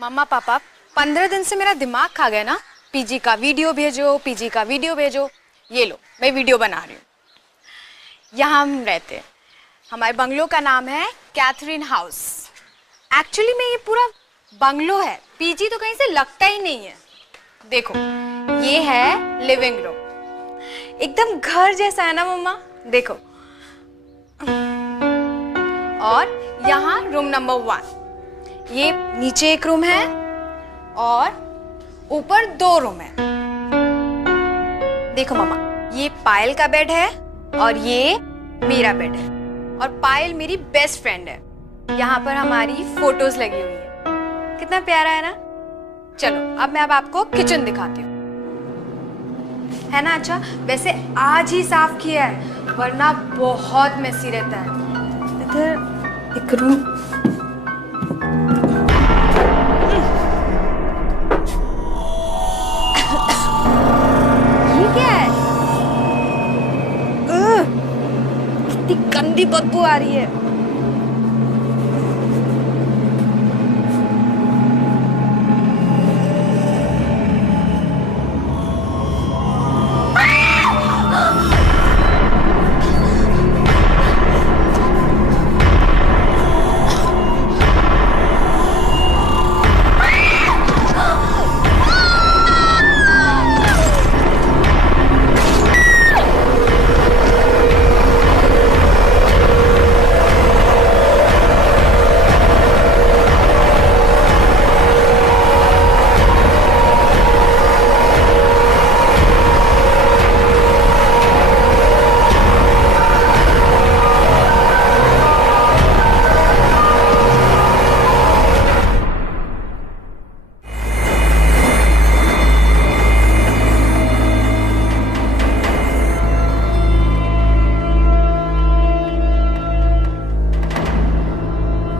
मम्मा पापा 15 दिन से मेरा दिमाग खा गया ना, पीजी का वीडियो भेजो, पीजी का वीडियो भेजो। ये लो, मैं वीडियो बना रही हूँ। यहाँ हम रहते हैं। हमारे बंगलो का नाम है कैथरीन हाउस। एक्चुअली में ये पूरा बंगलो है, पीजी तो कहीं से लगता ही नहीं है। देखो, ये है लिविंग रूम, एकदम घर जैसा है ना मम्मा। देखो, और यहाँ रूम नंबर 1। ये नीचे एक रूम है और ऊपर 2 रूम है। देखो मम्मा, ये पायल का बेड है और ये मेरा बेड है। और पायल मेरी बेस्ट फ्रेंड है। यहाँ पर हमारी फोटोज लगी हुई है। कितना प्यारा है ना। चलो अब मैं आपको किचन दिखाती हूँ, है ना। अच्छा, वैसे आज ही साफ किया है, वरना बहुत मेसी रहता है। इधर एक रूम, ये क्या है? कितनी गंदी बदबू आ रही है।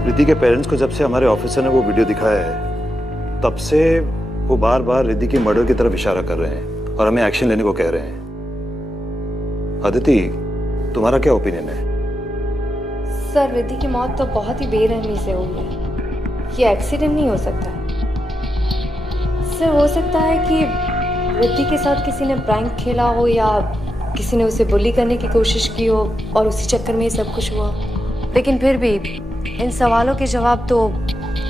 रिद्धि के पेरेंट्स को जब से हमारे ऑफिसर ने वो वीडियो दिखाया है, तब से वो बार बार रिद्धि के मर्डर की तरफ इशारा कर रहे हैं और हमें एक्शन लेने को कह रहे हैं। अदिति, तुम्हारा क्या ओपिनियन है? सर, रिद्धि की मौत तो बहुत ही बेरहमी से हुई है। ये एक्सीडेंट नहीं हो सकता। सर, हो सकता है कि रिद्धि के साथ किसी ने प्रैंक खेला हो या किसी ने उसे बुली करने की कोशिश की हो और उसी चक्कर में ये सब कुछ हुआ। लेकिन फिर भी इन सवालों के जवाब तो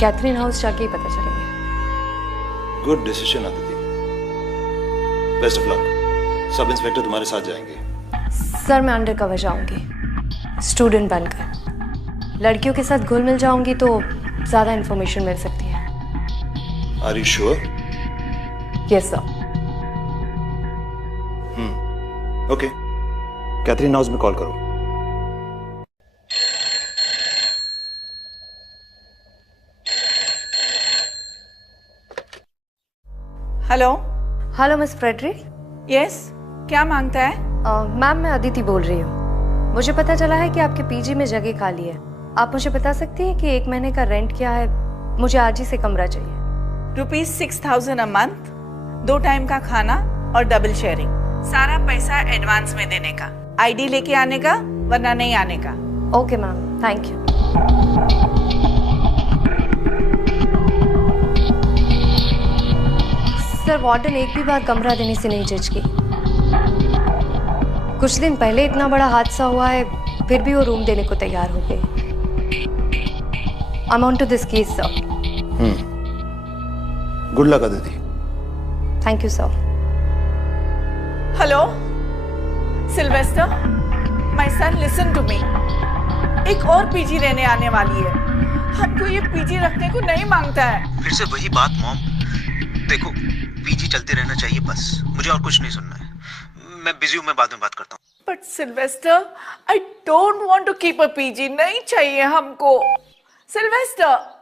कैथरीन हाउस जाके ही पता चलेंगे। Good decision Aditi, best of luck. Sub inspector तुम्हारे साथ जाएंगे। सर, मैं अंडर कवर जाऊंगी, स्टूडेंट बनकर। लड़कियों के साथ घुल मिल जाऊंगी तो ज्यादा इंफॉर्मेशन मिल सकती है। Are you sure? Yes sir. Okay, Catherine house में कॉल करो। Hello. Hello miss Frederick. Yes, क्या मांगता है? मैम, मैं अदिति बोल रही हूँ। मुझे पता चला है कि आपके पीजी में जगह खाली है। आप मुझे बता सकती हैं कि 1 महीने का रेंट क्या है? मुझे आज ही से कमरा चाहिए। ₹6000 अ मंथ, 2 टाइम का खाना और डबल शेयरिंग। सारा पैसा एडवांस में देने का, आईडी लेके आने का, वरना नहीं आने का। Okay ma'am, thank you. Sir, warden एक भी बार कमरा देने से नहीं झिझकी। कुछ दिन पहले इतना बड़ा हादसा हुआ है, फिर भी वो रूम देने को तैयार हो गए। I am on to this case sir. Good luck Aditi. Thank you sir. Hello Sylvester, my son, listen to me. एक और पीजी रहने आने वाली है। हमको ये पीजी रखने को नहीं मांगता है। फिर से वही बात मॉम। देखो, पीजी चलते रहना चाहिए बस, मुझे और कुछ नहीं सुनना है। मैं बिजी हूँ, मैं बाद में बात करता हूँ। But Sylvester, I don't want to keep a PG. नहीं चाहिए हमको सिल्वेस्टर।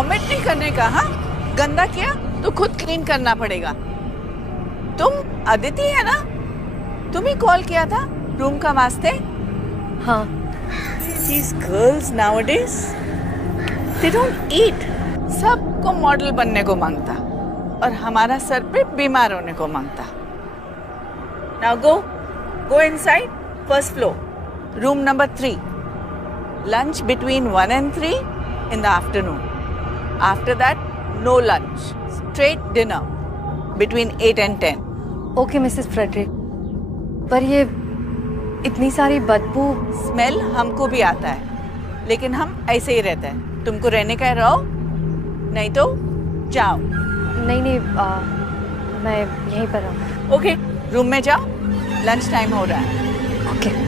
वॉमिट नहीं करने का। हाँ, गंदा किया तो खुद क्लीन करना पड़ेगा। तुम अदिति है ना? तुम ही कॉल किया था रूम का वास्ते? हाँ। These girls nowadays, they don't eat. सबको मॉडल बनने को मांगता और हमारा सर पे बीमार होने को मांगता। Now go inside, first floor, room number 3. Lunch between 1 and 3 in the afternoon. After that, no lunch. Straight dinner between 8 and 10. Okay Mrs Frederick, पर ये इतनी सारी बदबू। स्मेल हमको भी आता है, लेकिन हम ऐसे ही रहते हैं। तुमको रहने का है रहो, नहीं तो जाओ। नहीं, मैं यहीं पर हूँ। ओके, रूम में जाओ, लंच टाइम हो रहा है। ओके।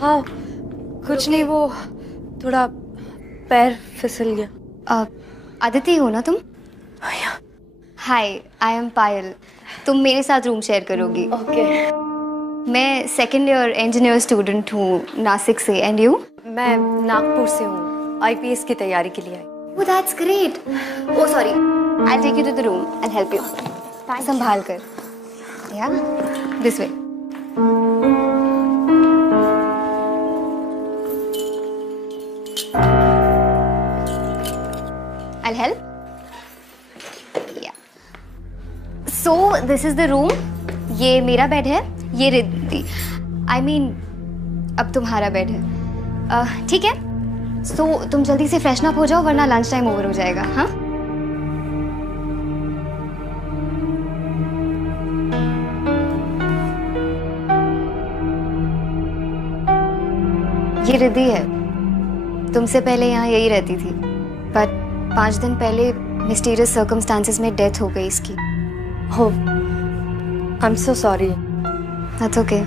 हाँ, कुछ नहीं, वो थोड़ा पैर फिसल गया। आदिति हो ना तुम? Hi, I am Payal. तुम मेरे साथ रूम शेयर करोगी। ओके। मैं सेकेंड ईयर इंजीनियर स्टूडेंट हूँ नासिक से। And you? मैं नागपुर से हूँ, आईपीएस की तैयारी के लिए आई। Oh that's great. Oh sorry, I take you to the room and help you. संभाल कर। Yeah this way. I'll help. Yeah. So this is the room. ये मेरा बेड है, ये रिद्धि। I mean, अब तुम्हारा बेड है। ठीक है? So तुम जल्दी से फ्रेशन अप हो जाओ वरना लंच टाइम ओवर हो जाएगा। हाँ? ये रिद्धि है। तुमसे पहले यहाँ यही रहती थी, पर 5 दिन पहले मिस्टीरियस सर्कमस्टांसेस में डेथ हो गई इसकी। हो, I am so sorry. That's okay.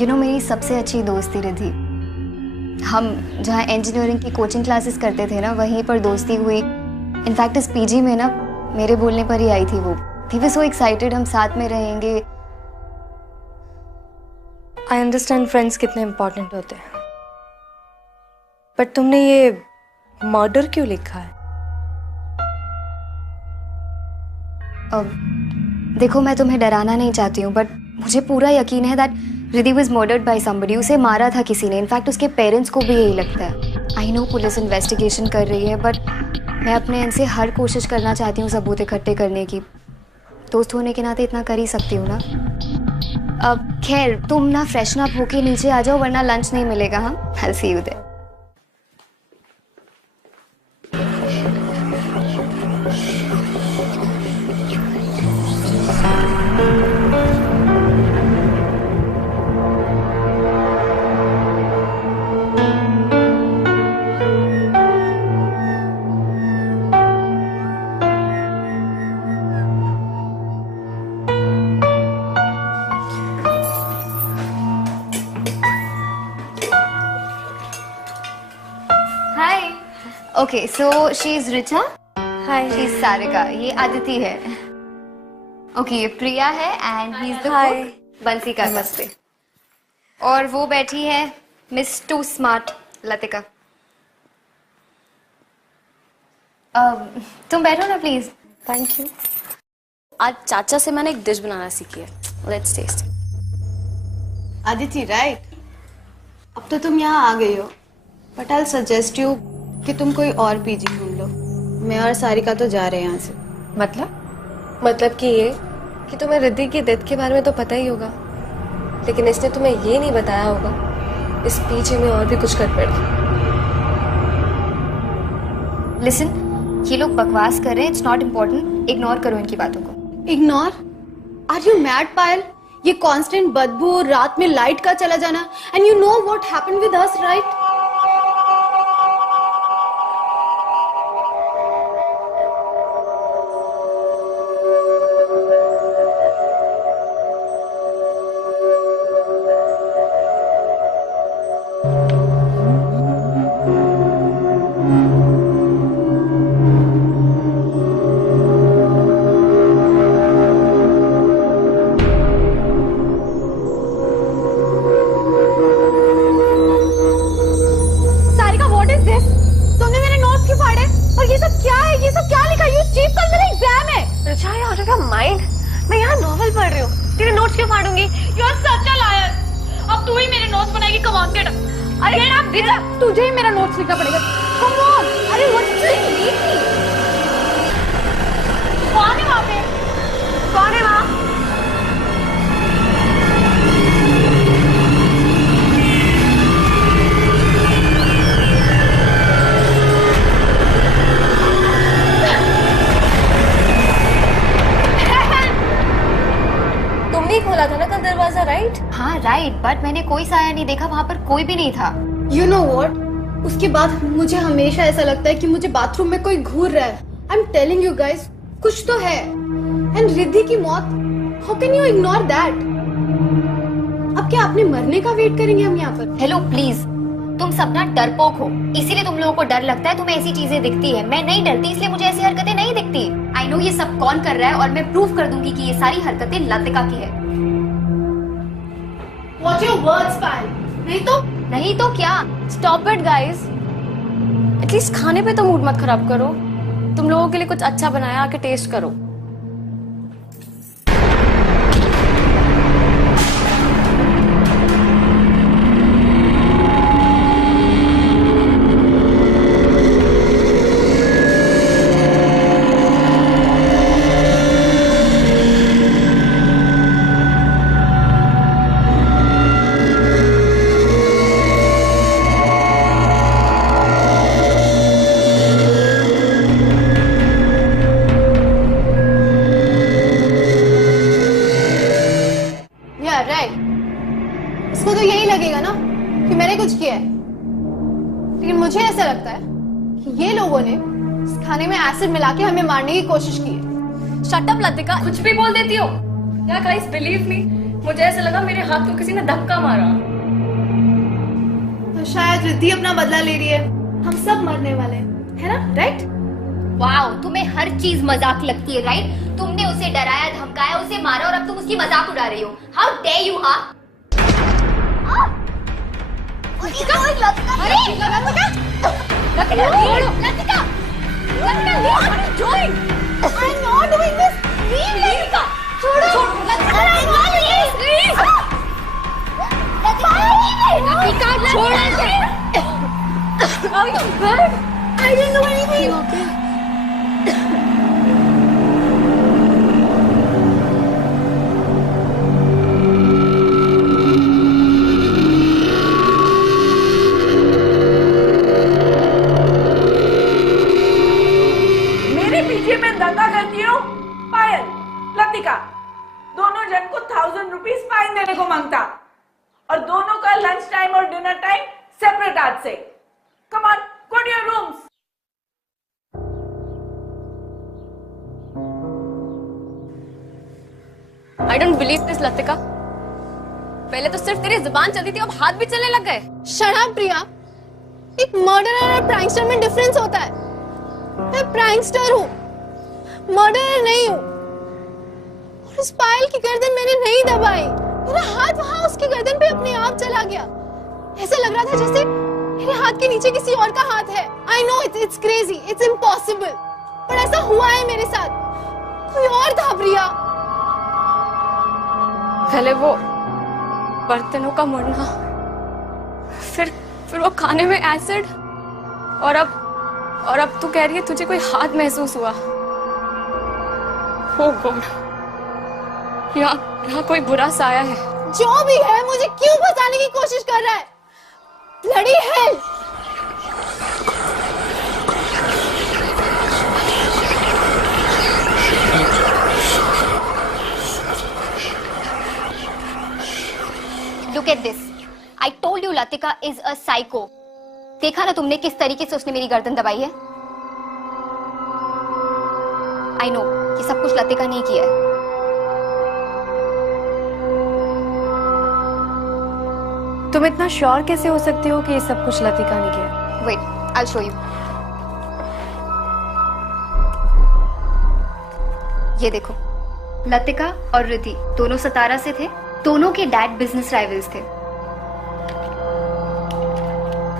You know, मेरी सबसे अच्छी दोस्त थी रिद्धि। हम जहाँ इंजीनियरिंग की कोचिंग क्लासेस करते थे ना, वहीं पर दोस्ती हुई। इनफैक्ट इस पीजी में ना मेरे बोलने पर ही आई थी वो। वी वर सो एक्साइटेड, हम साथ में रहेंगे। आई अंडरस्टैंड फ्रेंड्स कितने इम्पोर्टेंट होते हैं, बट तुमने ये मर्डर क्यों लिखा है? देखो, मैं तुम्हें डराना नहीं चाहती हूँ, बट मुझे पूरा यकीन है that Riddhi was murdered by somebody. उसे मारा था किसी ने। इनफैक्ट उसके पेरेंट्स को भी यही लगता है। आई नो पुलिस इन्वेस्टिगेशन कर रही है, बट मैं अपने एंड से हर कोशिश करना चाहती हूँ सबूत इकट्ठे करने की। दोस्त होने के नाते इतना कर ही सकती हूँ ना। अब खैर, तुम ना फ्रेशन अप होके नीचे आ जाओ वरना लंच नहीं मिलेगा। हाँ, I will see you there. Okay, so she is Richa. Hi. She is Sarika. ये आदिति है। ओके, ये प्रिया है and he is the cook Bansi का। नमस्ते। और वो बैठी है मिस टू स्मार्ट लतिका। तुम बैठो ना प्लीज। Thank you. आज चाचा से मैंने एक डिश बनाना सीखी है, लेट्स टेस्ट। आदिति राइट, अब तो तुम यहाँ आ गई हो, बट आई सजेस्ट यू कि तुम कोई और पीजी ढूंढ लो। मैं और सारिका तो जा रहे हैं यहाँ से। मतलब कि ये कि तुम्हें रिद्धि की डेथ के बारे में तो पता ही होगा, लेकिन इसने तुम्हें ये नहीं बताया होगा इस पीछे में और भी कुछ गड़बड़ है। लिसन, ये लोग बकवास कर रहे हैं, इट्स नॉट इम्पोर्टेंट, इग्नोर करो इनकी बातों को। Ignore? Are you mad Payal? ये कांस्टेंट बदबू, रात में लाइट का चला जाना, and you know what happened with us right? मैं यहाँ नॉवल पढ़ रही हूँ, तेरे नोट्स क्यों फाड़ूंगी? You are such a liar. अब तू ही मेरे नोट्स बनाएगी, कम ऑन गेट अप। अरे आप विदा, तुझे ही मेरा नोट्स लिखना पड़ेगा। Come on. अरे व्हाट इज डूइंग? कौन है वहाँ पे? कौन है वहाँ? खोला था ना कल दरवाजा, राइट? हाँ राइट, बट मैंने कोई साया नहीं देखा, वहाँ पर कोई भी नहीं था। You know what? उसके बाद मुझे हमेशा ऐसा लगता है कि मुझे बाथरूम में कोई घूर रहा है। I'm telling you guys, कुछ तो है। And रिद्धि की मौत, how can you ignore that? अब क्या अपने मरने का वेट करेंगे हम यहाँ पर? हेलो प्लीज, तुम सब ना डरपोक हो, इसीलिए तुम लोगों को डर लगता है, तुम्हें ऐसी चीजें दिखती है। मैं नहीं डरती, इसलिए मुझे ऐसी हरकतें नहीं दिखती। आई नो ये सब कौन कर रहा है, और मैं प्रूव कर दूंगी कि ये सारी हरकतें लतिका की है। Watch your words, पायल। नहीं तो क्या? स्टॉप इट गाइस, एटलीस्ट खाने पे तो मूड मत खराब करो। तुम लोगों के लिए कुछ अच्छा बनाया, आके टेस्ट करो। इसको तो यही लगेगा ना कि मैंने कुछ किया है, लेकिन मुझे ऐसा लगता है कि ये लोगों ने इस खाने में एसिड मिला के हमें मारने की कोशिश की है। शट अप लतिका, कुछ भी बोल देती हो। या गाइस बिलीव मी, मुझे ऐसा लगा मेरे हाथ को किसी ने धक्का मारा। तो शायद रिद्धि अपना बदला ले रही है, हम सब मरने वाले हैं, है ना? राइट? वाओ, तुम्हें हर चीज मजाक लगती है, राइट? तुमने उसे डराया, धमकाया, उसे मारा, और अब तुम उसकी मजाक उड़ा रही हो। How dare you! I didn't know anything. Okay. मेरे पीछे में दंगा करती हो? पायल, लतिका, दोनों जन को 1000 रुपीज फाइन देने को मांगता, और दोनों का लंच टाइम और डिनर टाइम सेपरेट आज से। Come on, go to your rooms. I don't believe this Latika. पहले तो सिर्फ तेरी जुबान चलती थी, अब हाथ भी चलने लग गए। Shut up, प्रिया। एक मर्डरर और प्रैंकस्टर में डिफरेंस होता है। मैं प्रैंकस्टर हूँ, मर्डरर नहीं हूँ। और उस पायल की गर्दन मैंने नहीं दबाई, मेरा हाथ वहां उसकी गर्दन पे अपने आप चला गया। ऐसा लग रहा था जैसे मेरे हाथ के नीचे किसी और का हाथ है। I know it's crazy, it's impossible. पर ऐसा हुआ है मेरे साथ, कोई और था प्रिया। पहले वो बर्तनों का मुड़ना, फिर वो खाने में एसिड, और अब तू कह रही है तुझे कोई हाथ महसूस हुआ। ओ गॉड, यहाँ कोई बुरा साया है। जो भी है, मुझे क्यों फंसाने की कोशिश कर रहा है? Bloody hell! Look at this. I told you Latika is a psycho. देखा ना तुमने किस तरीके से उसने मेरी गर्दन दबाई है? I know, ये सब कुछ लतिका ने किया है। तुम इतना श्योर कैसे हो सकते हो कि ये सब कुछ लतिका ने किया? Wait, I'll show you. ये देखो, लतिका और रिद्धि दोनों सतारा से थे। दोनों के डैड बिजनेस राइवल्स थे।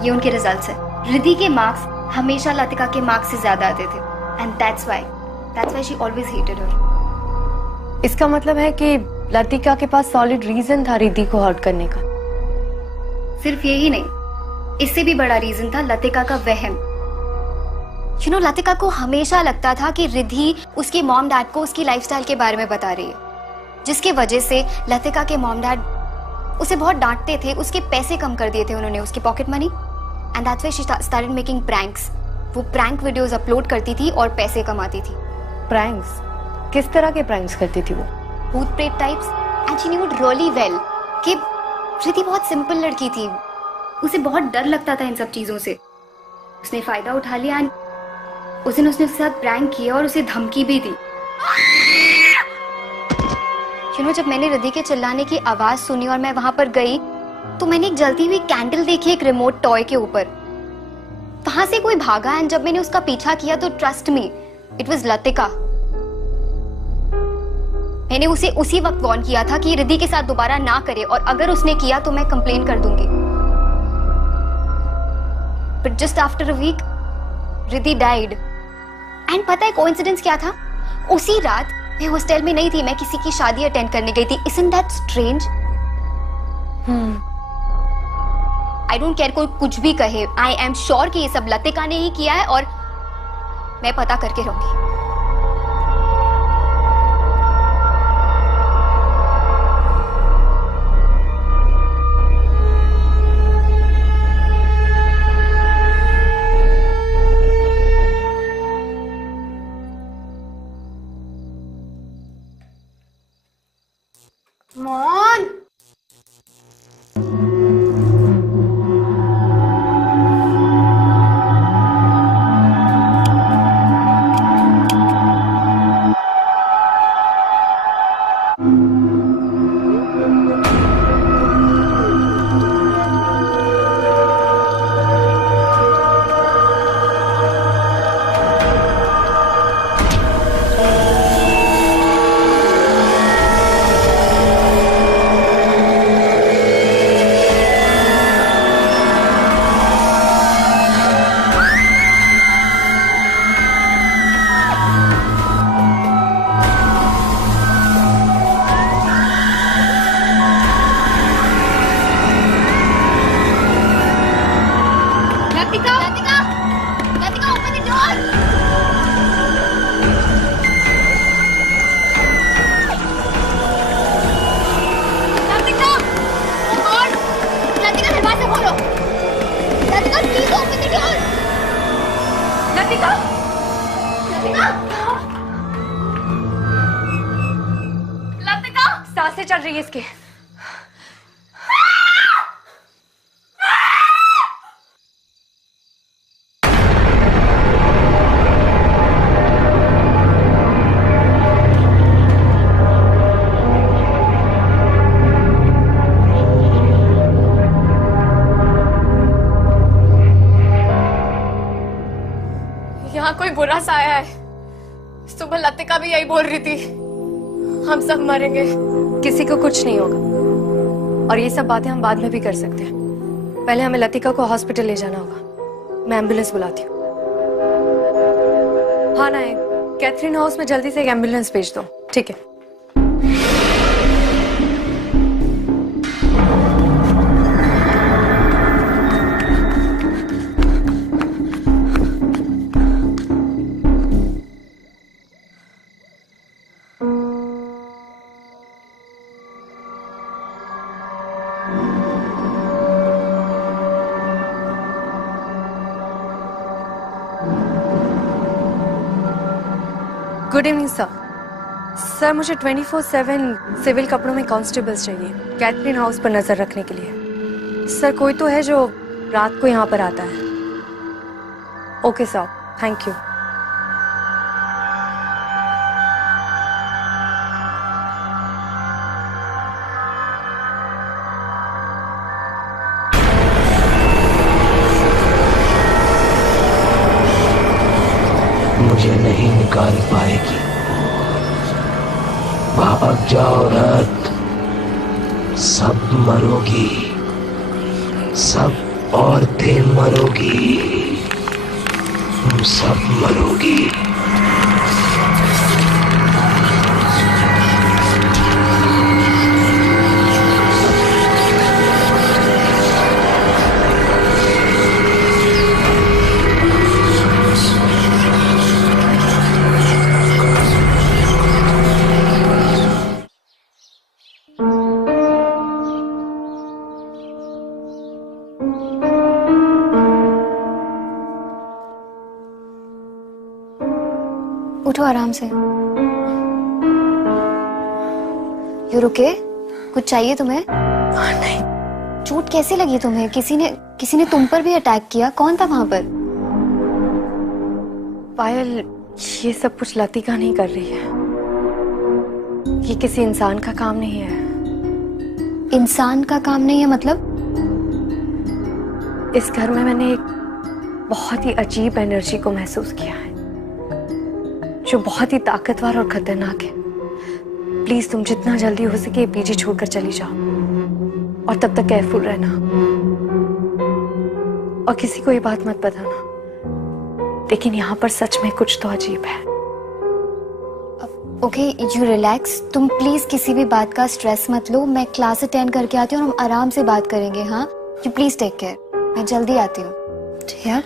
ये उनके रिजल्ट्स है। रिद्धि के मार्क्स हमेशा लतिका के मार्क्स से ज्यादा आते थे, and that's why she always hated her. इसका मतलब है कि लतिका के पास सॉलिड रीजन था रिद्धि को हर्ट करने का। सिर्फ यही नहीं, इससे भी बड़ा रीजन था लतिका का वहम। लतिका को हमेशा लगता था कि रिद्धि उसके मॉम डैड को उसकी लाइफस्टाइल के बारे में बता रही है, जिसकी वजह से लतिका के मॉम डैड उसे बहुत डांटते थे। उसके पैसे कम कर दिए थे उन्होंने, उसकी pocket money, and that's why she started making pranks. वो प्रैंक वीडियोस अपलोड करती थी और पैसे कमाती थी। प्रैंक्स? किस तरह के प्रैंक्स करती थी वो? भूत प्रेत types, and she knew it really well कि रिद्धि बहुत सिंपल लड़की थी, उसे बहुत डर लगता था इन सब चीजों से। उसने फायदा उठा लिया, एंड उस दिन उसने उसके साथ प्रैंक किया और उसे धमकी भी दी। जब मैंने रिद्धि के चिल्लाने की आवाज सुनी और मैं वहां पर गई, तो मैंने एक जलती हुई कैंडल देखी एक रिमोट टॉय के ऊपर। वहां से कोई भागा, एंड जब मैंने उसका पीछा किया तो trust me, it was Latika. मैंने उसे उसी वक्त वार्न किया था कि रिद्धि के साथ दोबारा ना करे, और अगर उसने किया तो मैं कंप्लेन कर दूंगी। But just after a week Riddhi died, and पता है कोइंसिडेंस क्या था? उसी रात मैं हॉस्टल में नहीं थी, मैं किसी की शादी अटेंड करने गई थी। Isn't that strange? I don't care कोई कुछ भी कहे, I am sure कि ये सब लतिका ने ही किया है, और मैं पता करके रहूंगी। सांसें चल रही है इसकी। यहाँ कोई बुरा साया है। सुबह लतिका भी यही बोल रही थी, हम सब मरेंगे। किसी को कुछ नहीं होगा, और ये सब बातें हम बाद में भी कर सकते हैं। पहले हमें लतिका को हॉस्पिटल ले जाना होगा। मैं एम्बुलेंस बुलाती हूँ। हाँ नायक, कैथरीन हाउस में जल्दी से एक एम्बुलेंस भेज दो। ठीक है। Good evening sir. सर मुझे 24/7 सिविल कपड़ों में कांस्टेबल्स चाहिए कैथरीन हाउस पर नजर रखने के लिए। सर कोई तो है जो रात को यहाँ पर आता है? Okay sir, thank you. मुझे नहीं निकाल पाएगी। भाग जाओ रात, सब मरोगी, सब औरतें मरोगी, तुम सब मरोगी। उठो आराम से। यू रुके? कुछ चाहिए तुम्हें? नहीं। चोट कैसे लगी तुम्हें? किसी ने तुम पर भी अटैक किया? कौन था वहां पर? पायल, ये सब कुछ लतिका नहीं कर रही है। ये किसी इंसान का काम नहीं है। इंसान का काम नहीं है मतलब? इस घर में मैंने एक बहुत ही अजीब एनर्जी को महसूस किया है जो बहुत ही ताकतवर और खतरनाक है। प्लीज तुम जितना जल्दी हो सके ये पीजी छोड़कर चली जाओ और तब तक केयरफुल रहना और किसी को ये बात मत बताना। लेकिन यहाँ पर सच में कुछ तो अजीब है। Okay, you relax. तुम प्लीज किसी भी बात का स्ट्रेस मत लो। मैं क्लास अटेंड करके आती हूँ और हम आराम से बात करेंगे। हाँ, यू प्लीज टेक केयर। मैं जल्दी आती हूँ। यार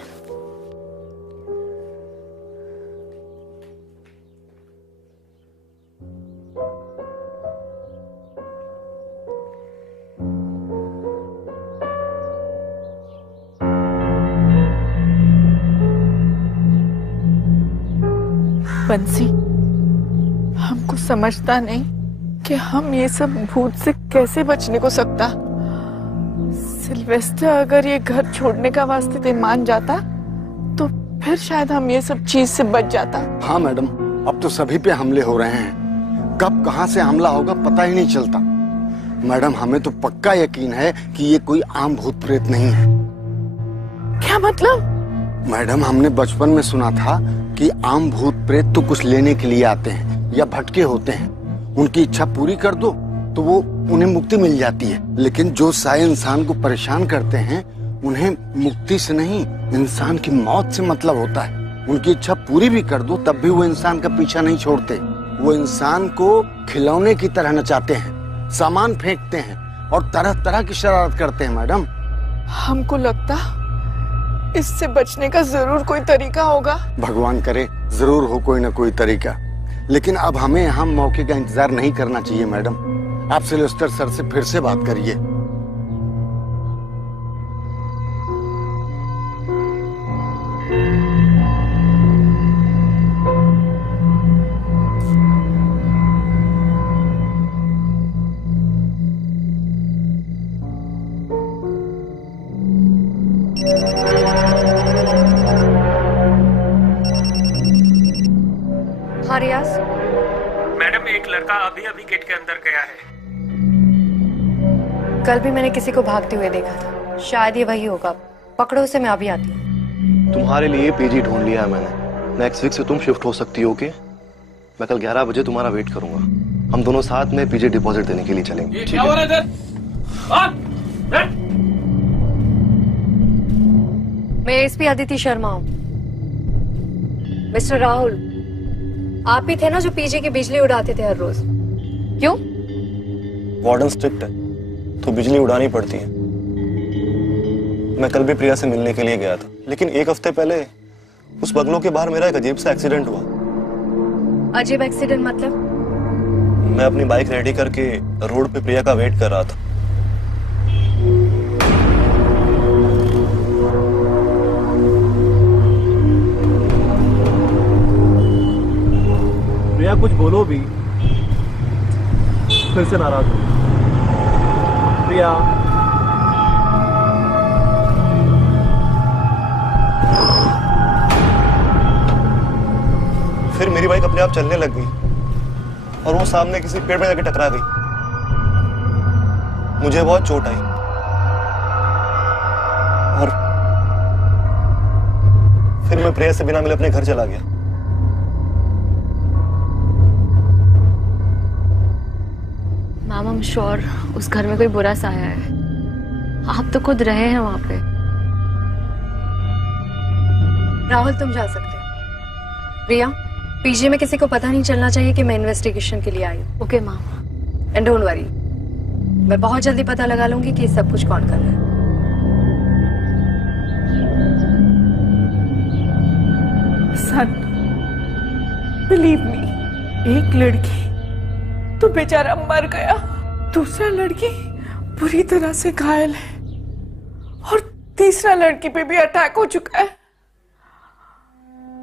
बंसी, हमको समझता नहीं कि हम ये सब भूत से कैसे बचने को सकता। सिल्वेस्टर अगर ये घर छोड़ने का वास्ते ते मान जाता तो फिर शायद हम ये सब चीज से बच जाता। हाँ मैडम, अब तो सभी पे हमले हो रहे हैं। कब कहाँ से हमला होगा पता ही नहीं चलता। मैडम, हमें तो पक्का यकीन है कि ये कोई आम भूत प्रेत नहीं है। क्या मतलब? मैडम, हमने बचपन में सुना था कि आम भूत प्रेत तो कुछ लेने के लिए आते हैं या भटके होते हैं। उनकी इच्छा पूरी कर दो तो वो उन्हें मुक्ति मिल जाती है। लेकिन जो सारे इंसान को परेशान करते हैं उन्हें मुक्ति से नहीं, इंसान की मौत से मतलब होता है। उनकी इच्छा पूरी भी कर दो तब भी वो इंसान का पीछा नहीं छोड़ते। वो इंसान को खिलौने की तरह नचाते हैं, सामान फेंकते हैं और तरह तरह की शरारत करते हैं। मैडम, हमको लगता इससे बचने का जरूर कोई तरीका होगा। भगवान करे जरूर हो कोई ना कोई तरीका। लेकिन अब हमें यहाँ मौके का इंतजार नहीं करना चाहिए। मैडम, आप सिल्वेस्टर सर से फिर से बात करिए। हाँ रियाज। मैडम, एक लड़का अभी अभी गेट के अंदर गया है। कल भी मैंने किसी को भागते हुए देखा था, शायद ये वही होगा। पकड़ो उसे, मैं अभी आती हूँ। तुम्हारे लिए पीजी ढूंढ लिया है मैंने। नेक्स्ट वीक से तुम शिफ्ट हो सकती हो। ओके, मैं कल 11 बजे तुम्हारा वेट करूंगा। हम दोनों साथ में पीजी डिपॉजिट देने के लिए चलेंगे। ठीक है? मैं एसपी अदिति शर्मा हूँ। मिस्टर राहुल, आप ही थे ना जो पीजी की बिजली उड़ाते थे हर रोज? क्यों? वार्डन स्ट्रिक्ट है तो बिजली उड़ानी पड़ती है। मैं कल भी प्रिया से मिलने के लिए गया था, लेकिन एक हफ्ते पहले उस बंगलों के बाहर मेरा एक अजीब सा एक्सीडेंट हुआ। अजीब एक्सीडेंट मतलब? मैं अपनी बाइक रेडी करके रोड पे प्रिया का वेट कर रहा था। प्रिया कुछ बोलो भी, फिर से नाराज हो। प्रिया, फिर मेरी बाइक अपने आप चलने लग गई और वो सामने किसी पेड़ में जाके टकरा गई। मुझे बहुत चोट आई और फिर मैं प्रिया से बिना मिले अपने घर चला गया। मैम, आई एम श्योर उस घर में कोई बुरा साया है। आप तो खुद रहे हैं वहां पे। राहुल, तुम जा सकते हो। प्रिया, पीजी में किसी को पता नहीं चलना चाहिए कि मैं इन्वेस्टिगेशन के लिए आई हूँ। Okay ma'am. And don't worry, मैं बहुत जल्दी पता लगा लूंगी कि सब कुछ कौन कर रहा है। सन, बिलीव मी, एक लड़की तो बेचारा मर गया, दूसरा लड़की बुरी तरह से घायल है और तीसरा लड़की पे भी अटैक हो चुका है।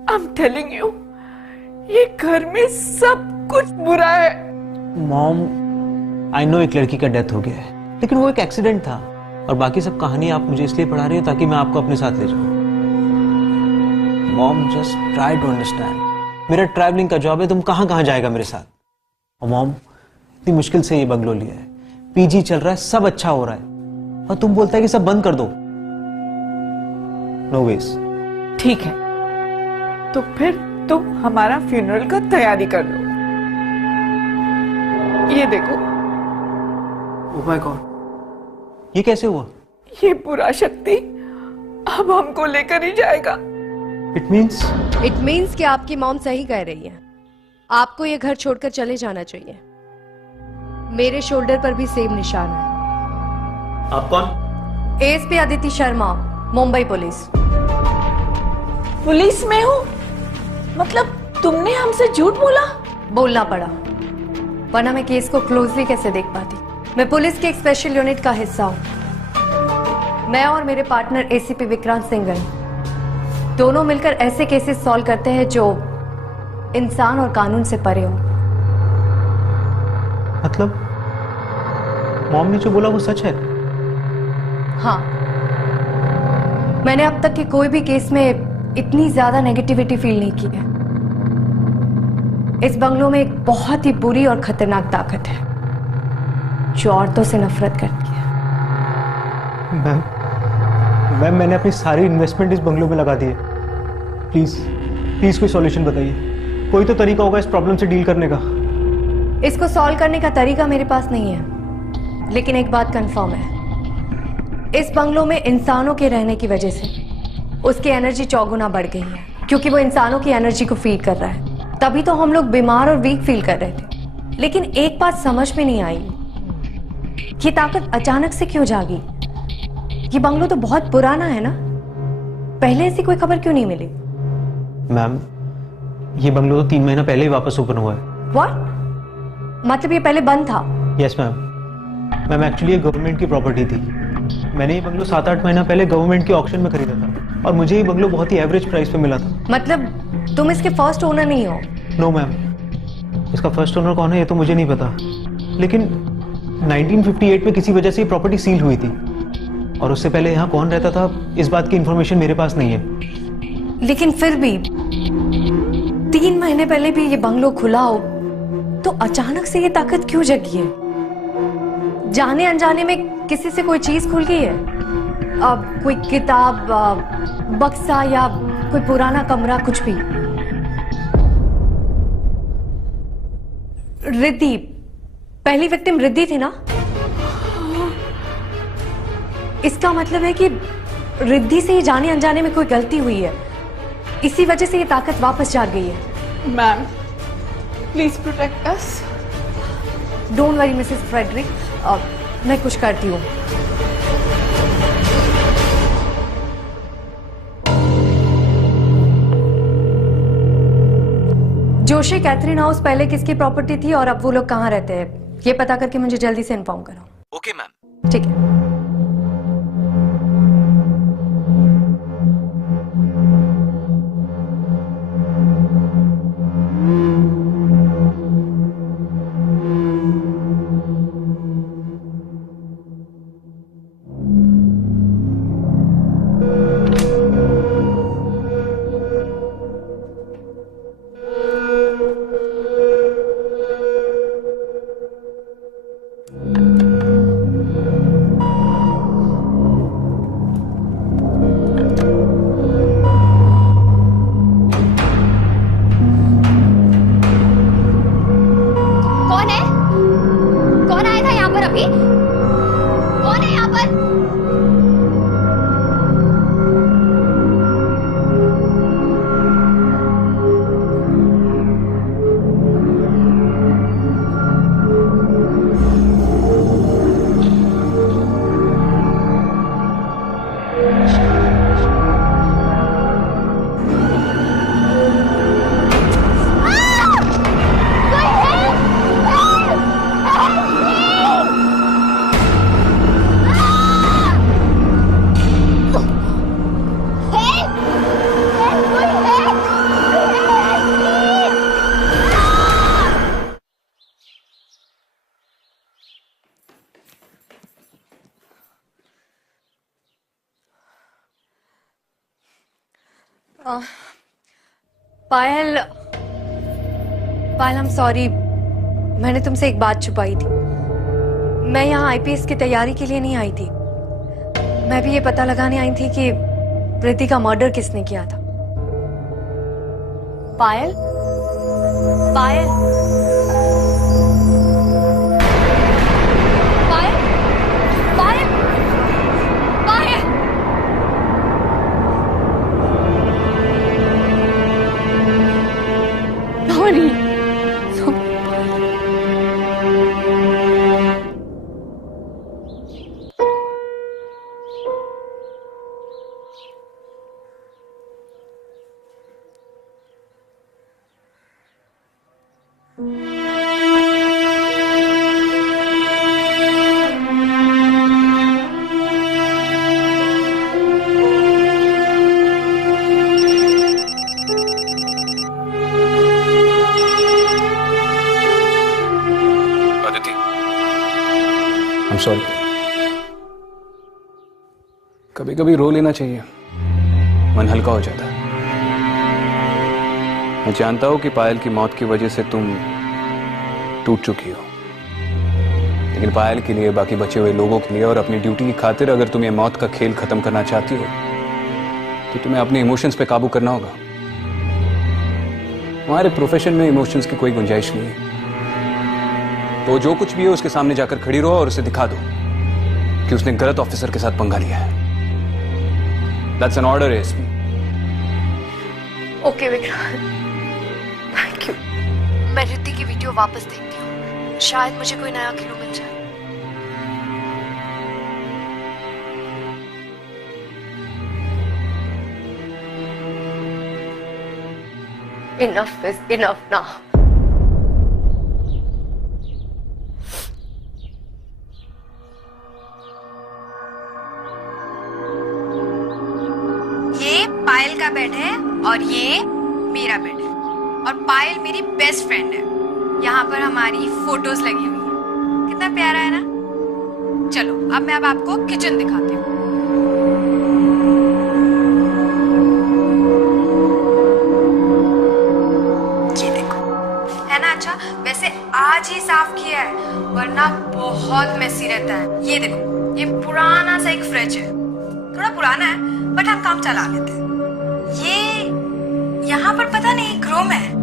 आई एम टेलिंग यू, ये घर में सब कुछ बुरा है। मॉम, आई नो एक लड़की का डेथ हो गया है, लेकिन वो एक एक्सीडेंट था और बाकी सब कहानी आप मुझे इसलिए पढ़ा रही हो ताकि मैं आपको अपने साथ ले जाऊं। Mom, just try to understand. मेरा ट्रैवलिंग का जॉब है, तुम कहां कहां जाएगा मेरे साथ? और मॉम, इतनी मुश्किल से ये बंगलो लिया है, पीजी चल रहा है, सब अच्छा हो रहा है, और तुम बोलता है कि सब बंद कर दो। No veg. ठीक है, तो फिर तुम हमारा फ्यूनरल का तैयारी कर लो। ये देखो। ओह माय गॉड, ये कैसे हुआ? ये बुरा शक्ति अब हमको लेकर ही जाएगा। इट मीन्स कि आपकी मॉम सही कह रही है। आपको ये घर छोड़कर चले जाना चाहिए। मेरे शोल्डर पर भी सेम निशान है। आप कौन? ASP Aditi Sharma, Mumbai police. Police में हो? मतलब तुमने हमसे झूठ बोला? बोलना पड़ा, वरना मैं केस को क्लोजली कैसे देख पाती। मैं पुलिस के एक स्पेशल यूनिट का हिस्सा हूँ। मैं और मेरे पार्टनर एसीपी विक्रांत सिंघल दोनों मिलकर ऐसे केसेस सॉल्व करते हैं जो इंसान और कानून से परे हो। मतलब मॉम ने जो बोला वो सच है? हाँ, मैंने अब तक के कोई भी केस में इतनी ज्यादा नेगेटिविटी फील नहीं की है। इस बंगलों में एक बहुत ही बुरी और खतरनाक ताकत है जो औरतों से नफरत करती है। मैम, मैंने अपनी सारी इन्वेस्टमेंट इस बंगलों में लगा दी है। प्लीज कोई सॉल्यूशन बताइए। कोई तो तरीका होगा इस प्रॉब्लम से डील करने का। इसको सॉल्व करने का तरीका मेरे पास नहीं है, लेकिन एक बात कंफर्म है, इस बंगलों में इंसानों के रहने की वजह से उसकी एनर्जी चौगुना बढ़ गई है, क्योंकि वो इंसानों की एनर्जी को फीड कर रहा है। तभी तो हम लोग बीमार और वीक फील कर रहे थे। लेकिन एक बात समझ में नहीं आई, ये ताकत अचानक से क्यों जागी? ये बंगलो तो बहुत पुराना है ना, पहले ऐसी कोई खबर क्यों नहीं मिली? मैम, ये बंगलो तो 3 महीना पहले ही वापस ओपन हुआ है। व्हाट? मतलब ये पहले बंद था? यस मैम, एक्चुअली ये गवर्नमेंट की प्रॉपर्टी थी। मैंने ये बंगलो 7-8 महीना पहले गवर्नमेंट के ऑक्शन में खरीदा था और मुझे ये बंगलो बहुत ही एवरेज प्राइस पे मिला था। मतलब तुम इसके फर्स्ट ओनर नहीं हो? नो मैम, इसका फर्स्ट ओनर कौन है ये तो मुझे नहीं पता, लेकिन 1958 में किसी वजह से ये प्रॉपर्टी सील हुई थी और उससे पहले यहाँ कौन रहता था इस बात की इंफॉर्मेशन मेरे पास नहीं है। लेकिन फिर भी 3 महीने पहले भी ये बंगलो खुला हो तो अचानक से ये ताकत क्यों जगी है? जाने अनजाने में किसी से कोई चीज खुल गई है? अब कोई किताब, बक्सा या कोई पुराना कमरा, कुछ भी। रिद्धि, पहली विक्टिम रिद्धि थी ना? इसका मतलब है कि रिद्धि से ही जाने अनजाने में कोई गलती हुई है। इसी वजह से ये ताकत वापस जाग गई है। Ma'am please protect us. Don't worry Mrs Frederick, मैं कुछ करती हूँ। जोशी कैथरीन हाउस पहले किसकी प्रॉपर्टी थी और अब वो लोग कहाँ रहते हैं, ये पता करके मुझे जल्दी से इन्फॉर्म करो। Okay ma'am. ठीक है। पायल, आई एम सॉरी, मैंने तुमसे एक बात छुपाई थी। मैं यहाँ आईपीएस की तैयारी के लिए नहीं आई थी, मैं भी ये पता लगाने आई थी कि प्रीति का मर्डर किसने किया था। पायल, पायल, पायल, पायल, पायल। Sorry. सॉरी। कभी कभी रो लेना चाहिए, मन हल्का हो जाता है। मैं जानता हूं कि पायल की मौत की वजह से तुम टूट चुकी हो, लेकिन पायल के लिए, बाकी बचे हुए लोगों के लिए और अपनी ड्यूटी की खातिर अगर तुम ये मौत का खेल खत्म करना चाहती हो तो तुम्हें अपने इमोशंस पे काबू करना होगा। हमारे प्रोफेशन में इमोशंस की कोई गुंजाइश नहीं है। तो जो कुछ भी है उसके सामने जाकर खड़ी रहो और उसे दिखा दो कि उसने गलत ऑफिसर के साथ पंगा लिया है। That's an order, SP. Okay Vikrant, thank you. मैं रिद्धि की वीडियो वापस देखती हूँ, शायद मुझे कोई नया क्लू मिल जाए। Enough is enough now. पायल का बेड है और ये मेरा बेड है और पायल मेरी बेस्ट फ्रेंड है। यहाँ पर हमारी फोटोज लगी हुई है, कितना प्यारा है ना। चलो अब मैं आपको किचन दिखाती हूँ। ये देखो, है ना अच्छा। वैसे आज ही साफ किया है वरना बहुत मेसी रहता है। ये देखो, ये पुराना सा एक फ्रिज है, थोड़ा पुराना है बट हम काम चला लेते हैं। ये यहाँ पर पता नहीं क्रोम है।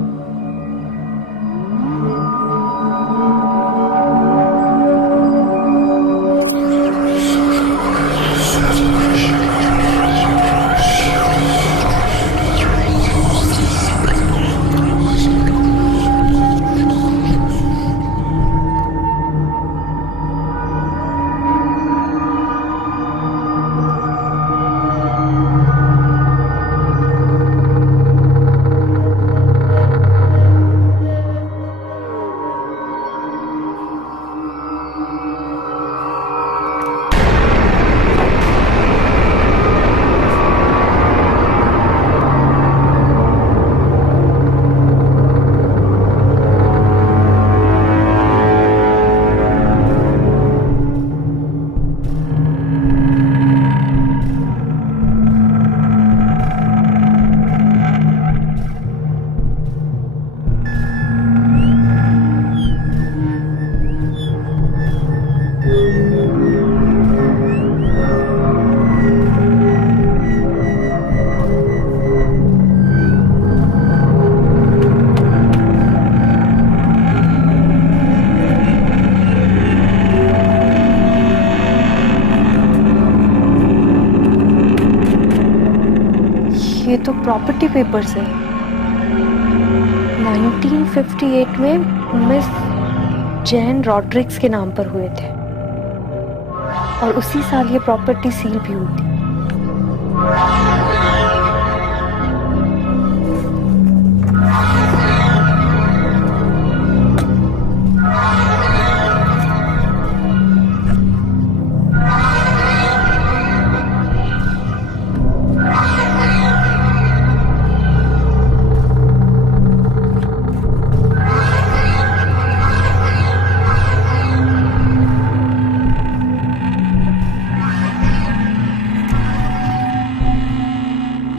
ये तो प्रॉपर्टी पेपर्स है। 1958 में मिस जैन रॉड्रिक्स के नाम पर हुए थे और उसी साल ये प्रॉपर्टी सील भी हुई थी।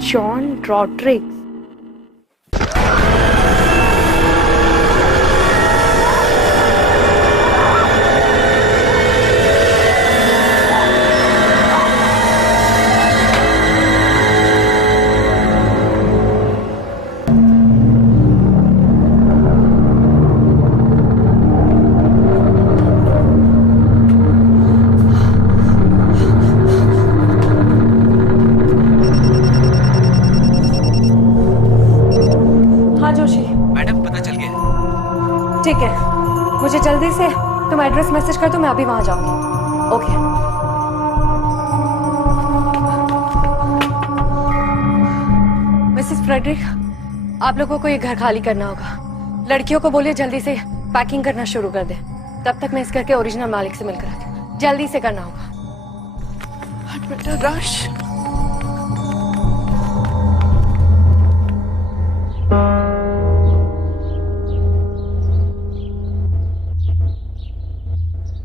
जॉन रॉड्रिक्स। ठीक है, मुझे जल्दी से तुम एड्रेस मैसेज कर दो, मैं अभी वहां जाऊंगी। ओके। मिसेस फ्रेडरिक, आप लोगों को ये घर खाली करना होगा। लड़कियों को बोलिए जल्दी से पैकिंग करना शुरू कर दे। तब तक मैं इस घर के ओरिजिनल मालिक से मिलकर आती हूँ। जल्दी से करना होगा। बेटा रश।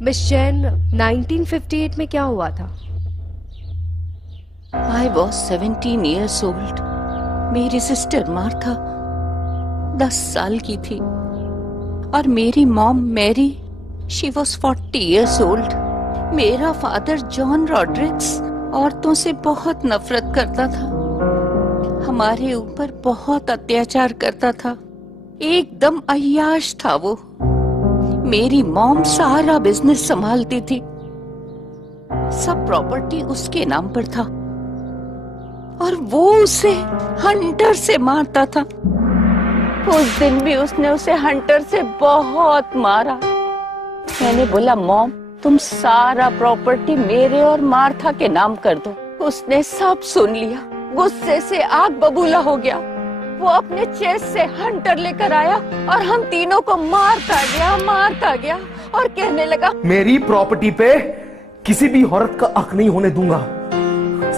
मिस जैन, 1958 में क्या हुआ था? I was 17 years old. मेरी सिस्टर मार्था 10 साल की थी और मेरी mom Mary she was 40 years old. मेरा फादर जॉन रॉड्रिक्स औरतों से बहुत नफरत करता था, हमारे ऊपर बहुत अत्याचार करता था, एकदम अय्याश था वो। मेरी मॉम सारा बिजनेस संभालती थी, सब प्रॉपर्टी उसके नाम पर था और वो उसे हंटर से मारता था। उस दिन भी उसने उसे हंटर से बहुत मारा। मैंने बोला मॉम तुम सारा प्रॉपर्टी मेरे और मार्था के नाम कर दो। उसने सब सुन लिया, गुस्से से आग बबूला हो गया। वो अपने चेस्ट से हंटर लेकर आया और हम तीनों को मारता गया और कहने लगा मेरी प्रॉपर्टी पे किसी भी औरत का हक नहीं होने दूंगा।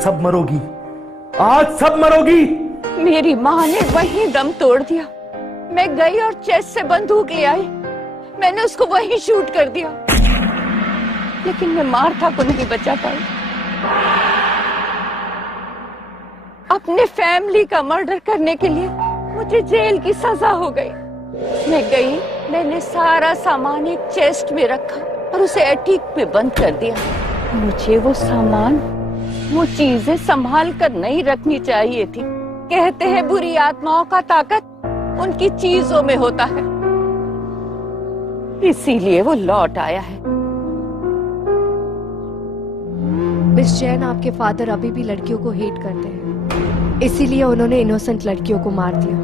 सब मरोगी, आज सब मरोगी। मेरी माँ ने वहीं दम तोड़ दिया। मैं गई और चेस्ट से बंदूक ले आई, मैंने उसको वहीं शूट कर दिया, लेकिन मैं मार्था को नहीं बचा पाई। अपने फैमिली का मर्डर करने के लिए मुझे जेल की सजा हो गई। मैं गई, मैंने सारा सामान एक चेस्ट में रखा और उसे एटीक में बंद कर दिया। मुझे वो सामान, वो चीजें संभाल कर नहीं रखनी चाहिए थी। कहते हैं बुरी आत्माओं का ताकत उनकी चीजों में होता है, इसीलिए वो लौट आया है। मिस जैन, आपके फादर अभी भी लड़कियों को हेट करते हैं, इसीलिए उन्होंने इनोसेंट लड़कियों को मार दिया।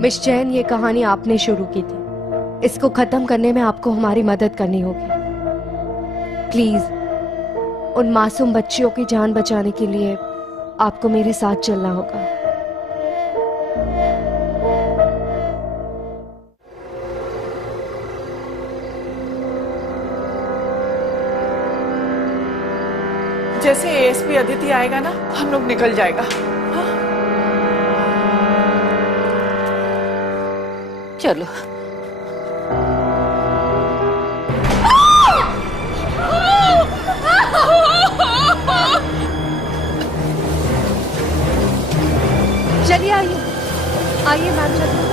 मिस जैन, ये कहानी आपने शुरू की थी, इसको खत्म करने में आपको हमारी मदद करनी होगी। प्लीज उन मासूम बच्चियों की जान बचाने के लिए आपको मेरे साथ चलना होगा। जैसे एएसपी अदिति आएगा ना, हम लोग निकल जाएगा। हाँ? चलो। चलिए आइए मैम, चलिए।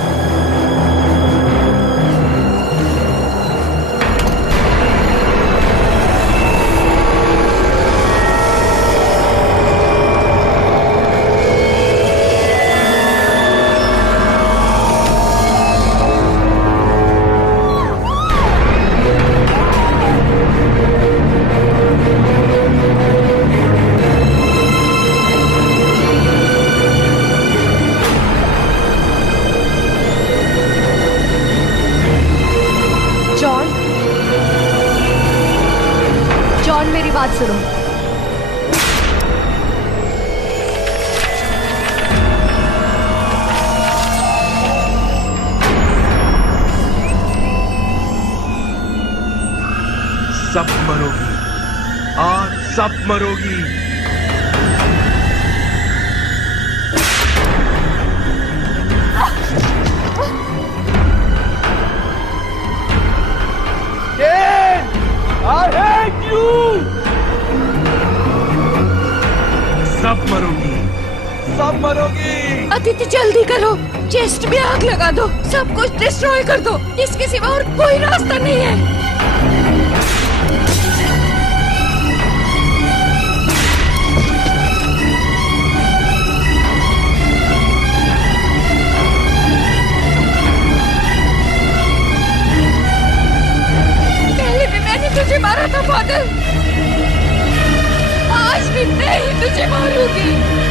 सब मरोगी, आज सब मरोगी। I hate you! सब मरोगी, सब मरोगी। अदिति जल्दी करो, चेस्ट में आग लगा दो, सब कुछ डिस्ट्रॉय कर दो, इसके सिवा और कोई रास्ता नहीं है। पहले भी मैंने तुझे मारा था फादर, आज भी मैं ही तुझे मारूंगी।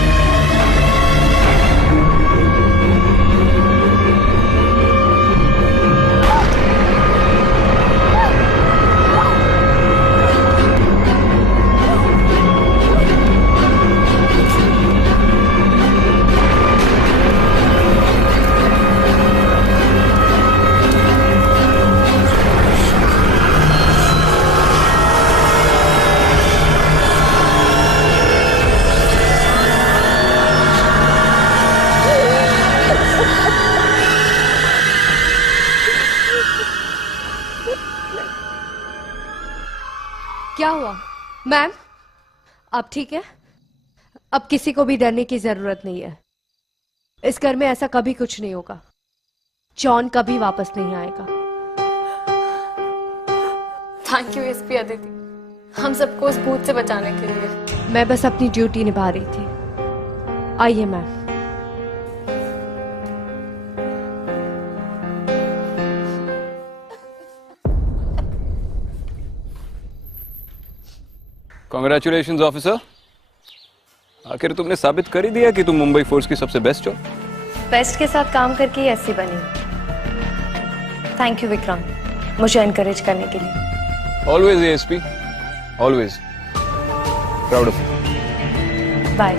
क्या हुआ मैम? आप ठीक है? अब किसी को भी डरने की जरूरत नहीं है। इस घर में ऐसा कभी कुछ नहीं होगा। जॉन कभी वापस नहीं आएगा। थैंक यू एसपी अदिति, हम सबको उस भूत से बचाने के लिए। मैं बस अपनी ड्यूटी निभा रही थी। आइए मैम। कांग्रेचुलेशंस ऑफिसर, आखिर तुमने साबित कर ही दिया कि तुम मुंबई फोर्स की सबसे बेस्ट हो। बेस्ट के साथ काम करके ही ऐसी बनी। थैंक यू विक्रम, मुझे एनकरेज करने के लिए। Always ASP, always proud of you. Bye.